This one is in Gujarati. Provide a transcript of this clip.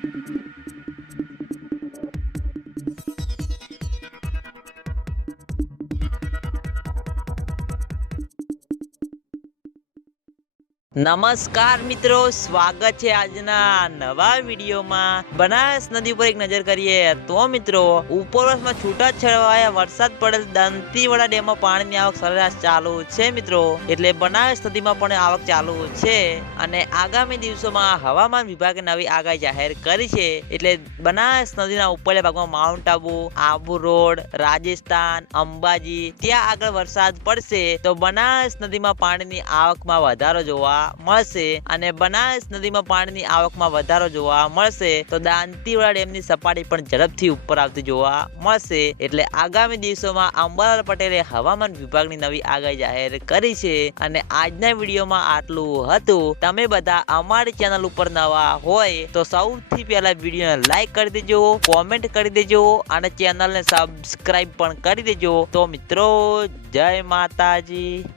Thank you. નમસ્કાર મિત્રો, સ્વાગત છે આજના નવા વિડીયોમાં. બનાસ નદી ઉપર એક નજર કરીએ તો મિત્રો, ઉપરવાસમાં છૂટા છવાયા વરસાદ પડેલ દંતીવાડા ડેમમાં પાણીની આવક સરેરાશ ચાલુ છે મિત્રો. એટલે બનાસ નદીમાં પણ આવક ચાલુ છે. અને આગામી દિવસોમાં હવામાન વિભાગે નવી આગાહી જાહેર કરી છે. એટલે બનાસ નદીના ઉપરના ભાગમાં માઉન્ટ આબુ આબુ રોડ, રાજસ્થાન, અંબાજી, ત્યાં આગળ વરસાદ પડશે, તો બનાસ નદીમાં પાણીની આવકમાં વધારો જોવા મળશે અને બનાસ નદીમાં પાણીની આવકમાં વધારો જોવા મળશે, તો દાંતીવાડા ડેમની સપાટી પણ ઝડપથી ઉપર આવતી જોવા મળશે. એટલે આગામી દિવસોમાં અંબાલાલ પટેલે હવામાન વિભાગની નવી આગાહી જાહેર કરી છે અને આજના વિડીયોમાં આટલું હતું. તમે બધા અમારી ચેનલ ઉપર નવા હોય તો સૌથી પહેલા વિડીયોને લાઈક કરી દેજો, કોમેન્ટ કરી દેજો અને ચેનલને સબસ્ક્રાઇબ પણ કરી દેજો. તો મિત્રો, જય માતાજી.